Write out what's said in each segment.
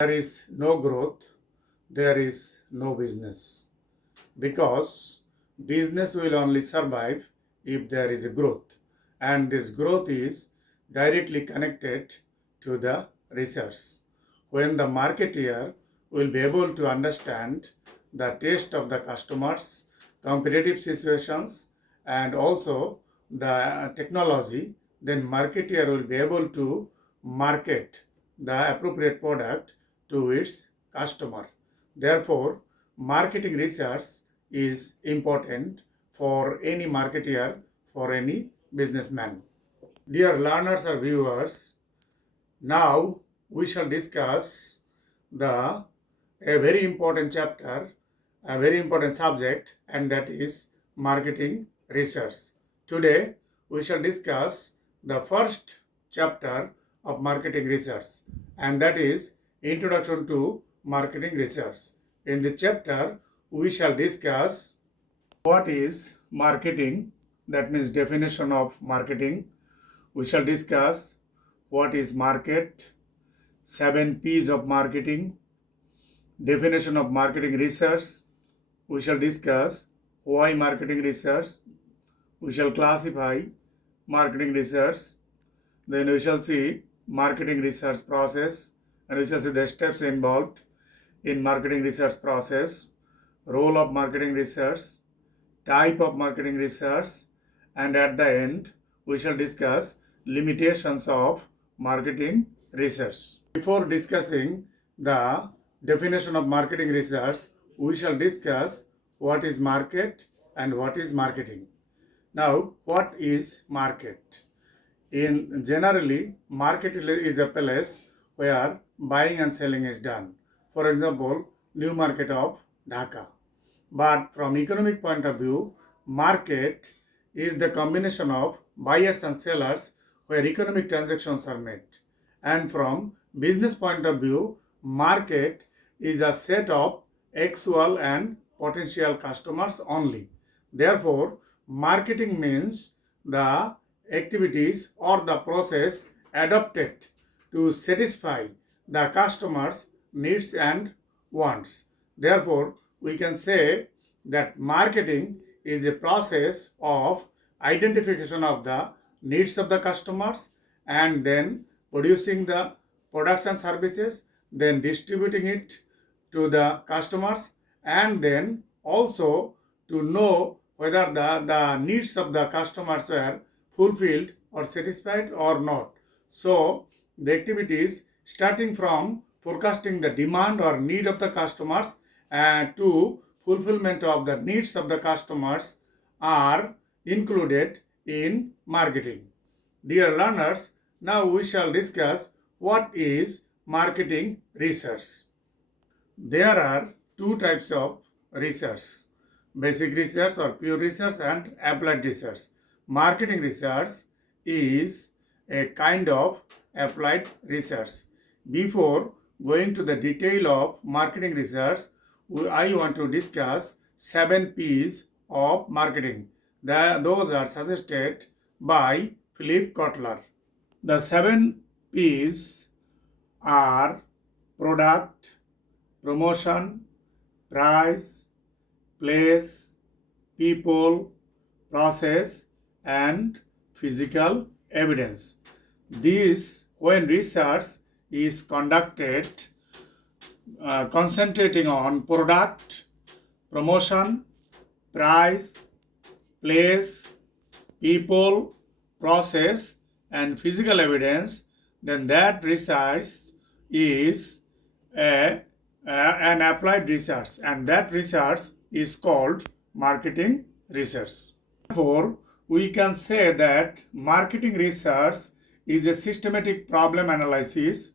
There is no growth, there is no business. Because business will only survive if there is a growth, and this growth is directly connected to the research. When the marketeer will be able to understand the taste of the customers, competitive situations, and also the technology, then marketeer will be able to market the appropriate product to its customer. Therefore, marketing research is important for any marketeer, for any businessman. Dear learners or viewers, now we shall discuss the a very important chapter, a very important subject, and that is marketing research. Today we shall discuss the first chapter of marketing research, and that is Introduction to Marketing Research. In the chapter we shall discuss what is marketing, that means definition of marketing. We shall discuss what is market, 7 P's of marketing, definition of marketing research. We shall discuss why marketing research. We shall classify marketing research. Then we shall see marketing research process, and we shall see the steps involved in marketing research process, role of marketing research, type of marketing research, and at the end we shall discuss limitations of marketing research. Before discussing the definition of marketing research, we shall discuss what is market and what is marketing. Now, what is market? In generally, market is a place where buying and selling is done. For example, new market of Dhaka. But from economic point of view, market is the combination of buyers and sellers where economic transactions are made. And from business point of view, market is a set of actual and potential customers only. Therefore, marketing means the activities or the process adopted to satisfy the customer's needs and wants. Therefore, we can say that marketing is a process of identification of the needs of the customers and then producing the products and services, then distributing it to the customers, and then also to know whether the needs of the customers were fulfilled or satisfied or not. So the activities starting from forecasting the demand or need of the customers to fulfillment of the needs of the customers are included in marketing. Dear learners, now we shall discuss what is marketing research. There are two types of research: basic research or pure research and applied research. Marketing research is a kind of applied research. Before going to the detail of marketing research, I want to discuss 7 P's of marketing. Those are suggested by Philip Kotler. The 7 P's are product, promotion, price, place, people, process, and physical evidence. This, when research is conducted concentrating on product, promotion, price, place, people, process, and physical evidence, then that research is an applied research, and that research is called marketing research. Therefore, we can say that marketing research is a systematic problem analysis,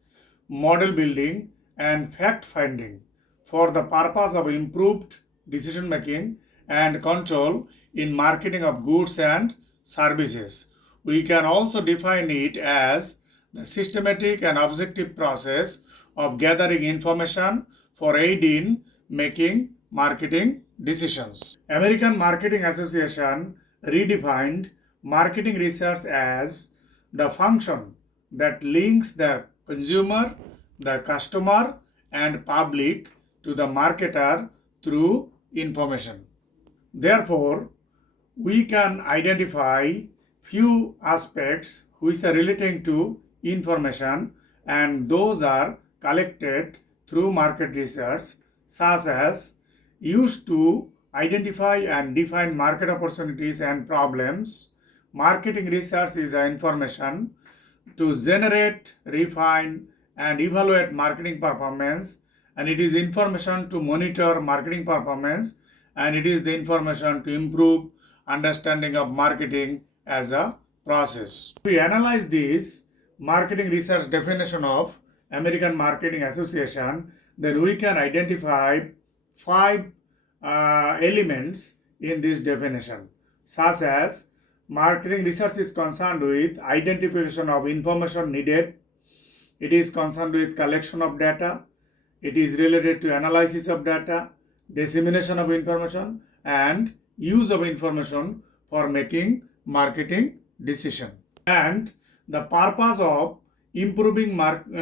model building, and fact finding for the purpose of improved decision making and control in marketing of goods and services. We can also define it as the systematic and objective process of gathering information for aid in making marketing decisions. American Marketing Association redefined marketing research as the function that links the consumer, the customer, and public to the marketer through information. Therefore, we can identify few aspects which are relating to information, and those are collected through market research, such as used to identify and define market opportunities and problems. Marketing research is information to generate, refine, and evaluate marketing performance, and it is information to monitor marketing performance, and it is the information to improve understanding of marketing as a process. If we analyze this marketing research definition of American Marketing Association, then we can identify five elements in this definition, such as marketing research is concerned with identification of information needed, it is concerned with collection of data, it is related to analysis of data, dissemination of information, and use of information for making marketing decision. And the purpose of improving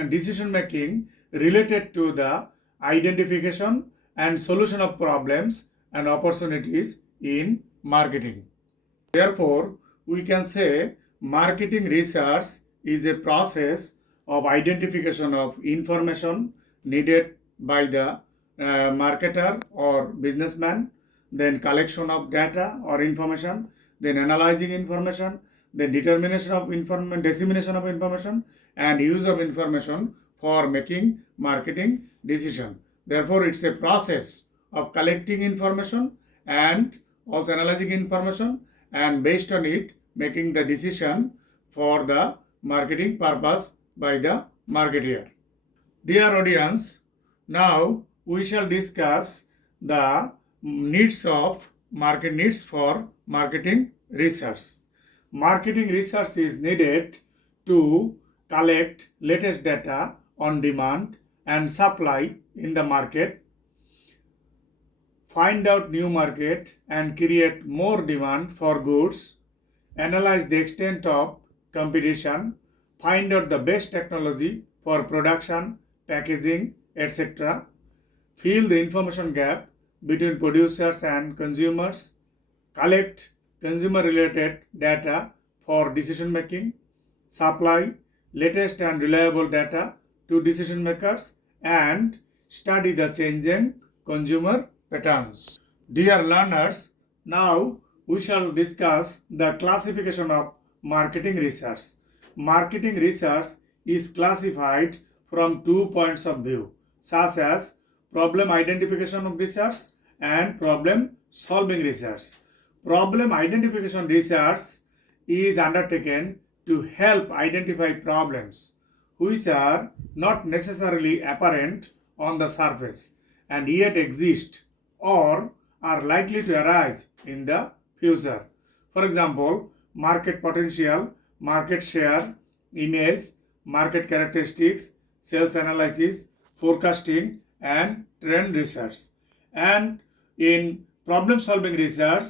decision making related to the identification and solution of problems and opportunities in marketing. Therefore, we can say marketing research is a process of identification of information needed by the marketer or businessman, then collection of data or information, then analyzing information, then determination of information, dissemination of information, and use of information for making marketing decision. Therefore, it's a process of collecting information and also analyzing information, and based on it making the decision for the marketing purpose by the marketer. Dear audience, now we shall discuss the needs for marketing research. Marketing research is needed to collect latest data on demand and supply in the market, find out new market and create more demand for goods, analyze the extent of competition, find out the best technology for production, packaging, etc., fill the information gap between producers and consumers, collect consumer related data for decision making, supply latest and reliable data to decision makers, and study the changing consumer patterns. Dear learners, now we shall discuss the classification of marketing research. Marketing research is classified from 2 points of view, such as problem identification of research and problem solving research. Problem identification research is undertaken to help identify problems which are not necessarily apparent on the surface and yet exist or are likely to arise in the future. For example, market potential, market share, image, market characteristics, sales analysis, forecasting, and trend research. And in problem solving research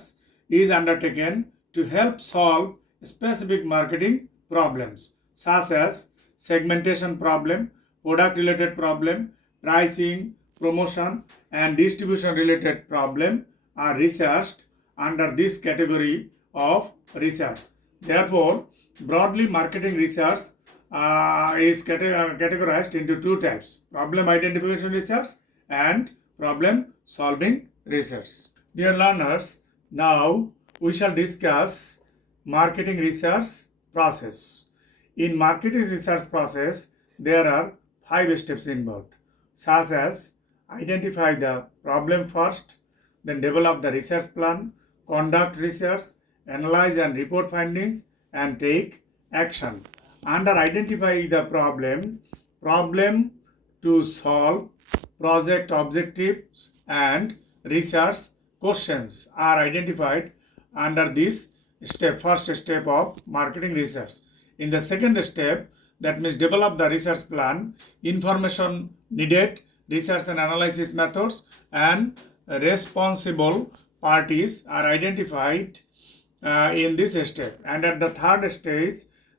is undertaken to help solve specific marketing problems such as segmentation problem, product related problem, pricing, promotion, and distribution related problem are researched under this category of research. Therefore, broadly marketing research is categorized into two types: problem identification research and problem solving research. Dear learners, now we shall discuss marketing research process. In marketing research process, there are 5 steps involved, such as identify the problem first, then develop the research plan, conduct research, analyze and report findings, and take action. Under identify the problem to solve, project objectives, and research questions are identified under this step, first step of marketing research. In the second step, that means develop the research plan, information needed, research and analysis methods, and responsible parties are identified in this step. And at the third stage,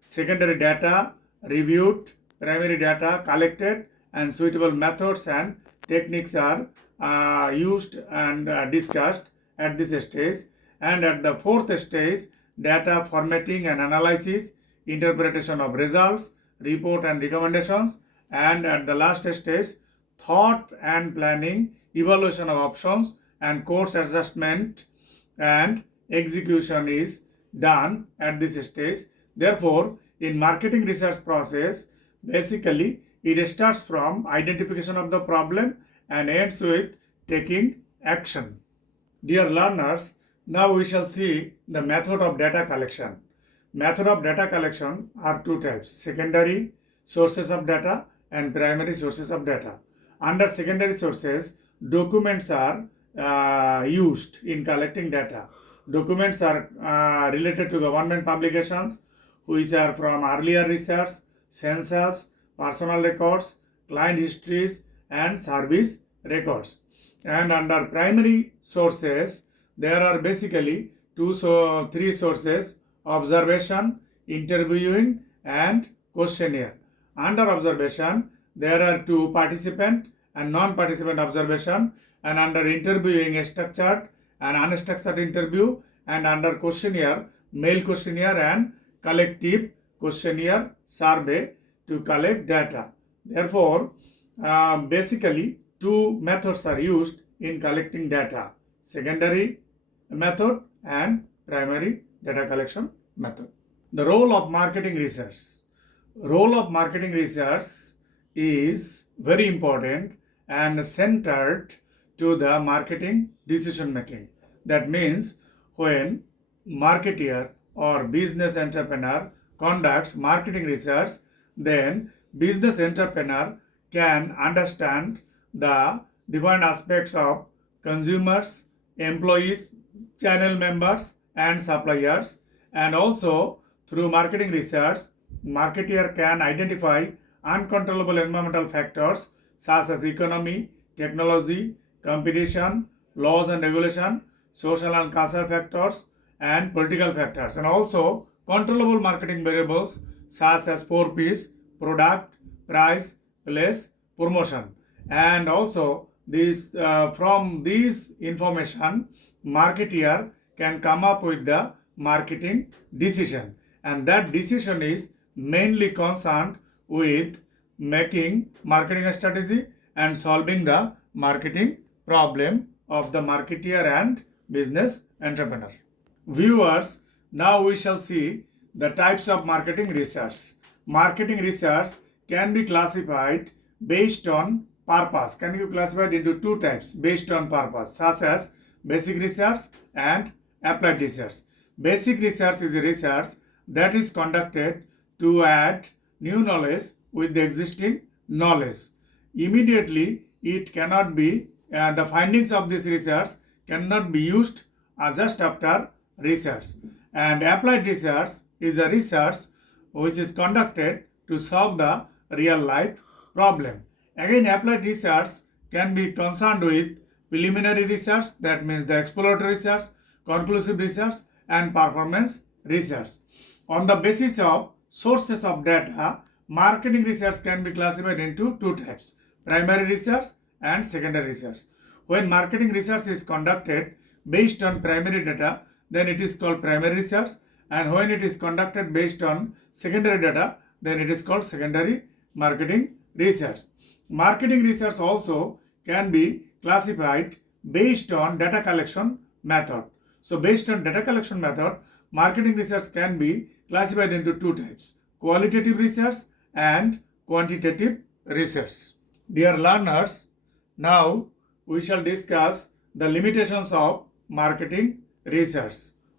secondary data reviewed, primary data collected, and suitable methods and techniques are used and discussed at this stage. And at the fourth stage, data formatting and analysis, interpretation of results, report and recommendations, and at the last stage, thought and planning, evaluation of options, and course adjustment and execution is done at this stage. Therefore, in marketing research process, basically it starts from identification of the problem and ends with taking action. Dear learners, now we shall see the method of data collection. Method of data collection are two types: secondary sources of data and primary sources of data. Under secondary sources, documents are used in collecting data. Documents are related to government publications, which are from earlier research, census, personal records, client histories, and service records. And under primary sources, there are basically three sources: observation, interviewing, and questionnaire. Under observation, there are two: participant and non-participant observation, and under interviewing, a structured and unstructured interview, and under questionnaire, mail questionnaire and collective questionnaire survey to collect data. Therefore, basically two methods are used in collecting data: secondary method and primary data collection method. The role of marketing research. Role of marketing research is very important and centered to the marketing decision making. That means when marketer or business entrepreneur conducts marketing research, then business entrepreneur can understand the different aspects of consumers, employees, channel members, and suppliers. And also through marketing research, marketer can identify uncontrollable environmental factors such as economy, technology, competition, laws and regulation, social and cultural factors, and political factors, and also controllable marketing variables such as 4Ps: product, price, place, promotion. And also from this information, marketer can come up with the marketing decision, and that decision is mainly concerned with making marketing strategy and solving the marketing problem of the marketer and business entrepreneur. Viewers, now we shall see the types of marketing research. Marketing research can be classified based on purpose, can be classified into two types based on purpose, such as basic research and applied research. Basic research is a research that is conducted to add new knowledge with the existing knowledge. Immediately, it cannot be, the findings of this research cannot be used just after research. And applied research is a research which is conducted to solve the real life problem. Again, applied research can be concerned with preliminary research, that means the exploratory research, conclusive research, and performance research. On the basis of sources of data, marketing research can be classified into two types: primary research and secondary research. When marketing research is conducted based on primary data, then it is called primary research, and when it is conducted based on secondary data, then it is called secondary marketing research. Marketing research also can be classified based on data collection method. So based on data collection method, marketing research can be classified into two types: qualitative research and quantitative research. Dear learners, now we shall discuss the limitations of marketing research.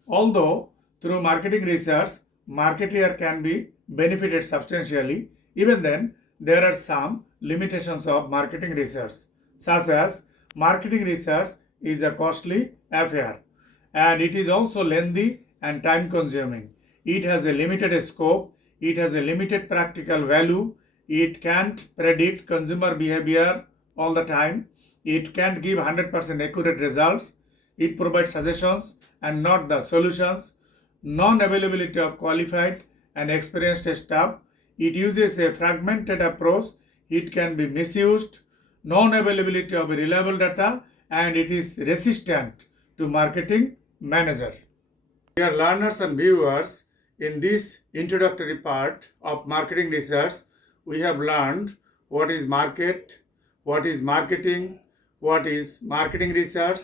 Although through marketing research, marketer can be benefited substantially, even then there are some limitations of marketing research, such as marketing research is a costly affair, and it is also lengthy and time consuming. It has a limited scope, it has a limited practical value, it can't predict consumer behavior all the time, it can't give 100% accurate results, it provides suggestions and not the solutions, non-availability of qualified and experienced staff, it uses a fragmented approach, it can be misused, non-availability of reliable data, and it is resistant to marketing manager. Dear learners and viewers, in this introductory part of marketing research, we have learned what is market, what is marketing, what is marketing research,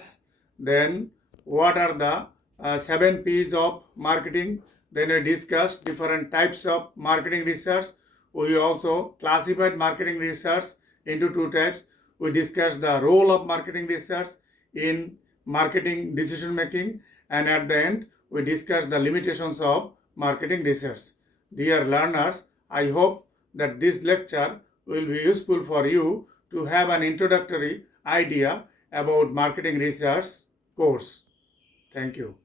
then what are the 7 P's of marketing. Then we discussed different types of marketing research. We also classified marketing research into 2 types. We discussed the role of marketing research in marketing decision making, and at the end we discussed the limitations of marketing research. Dear learners, I hope that this lecture will be useful for you to have an introductory idea about marketing research course. Thank you.